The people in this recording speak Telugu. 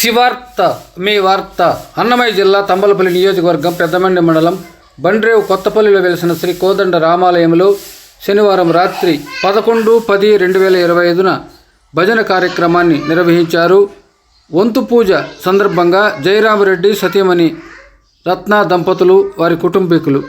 శివార్త మీ వార్త. అన్నమయ్య జిల్లా తంబలపల్లి నియోజకవర్గం పెద్దమండి మండలం బండ్రేవు కొత్తపల్లిలో వెలిసిన శ్రీ కోదండ రామాలయంలో శనివారం రాత్రి 11/10/2025న భజన కార్యక్రమాన్ని నిర్వహించారు. వంతు పూజ సందర్భంగా జయరామరెడ్డి సతీమణి రత్న దంపతులు వారి కుటుంబీకులు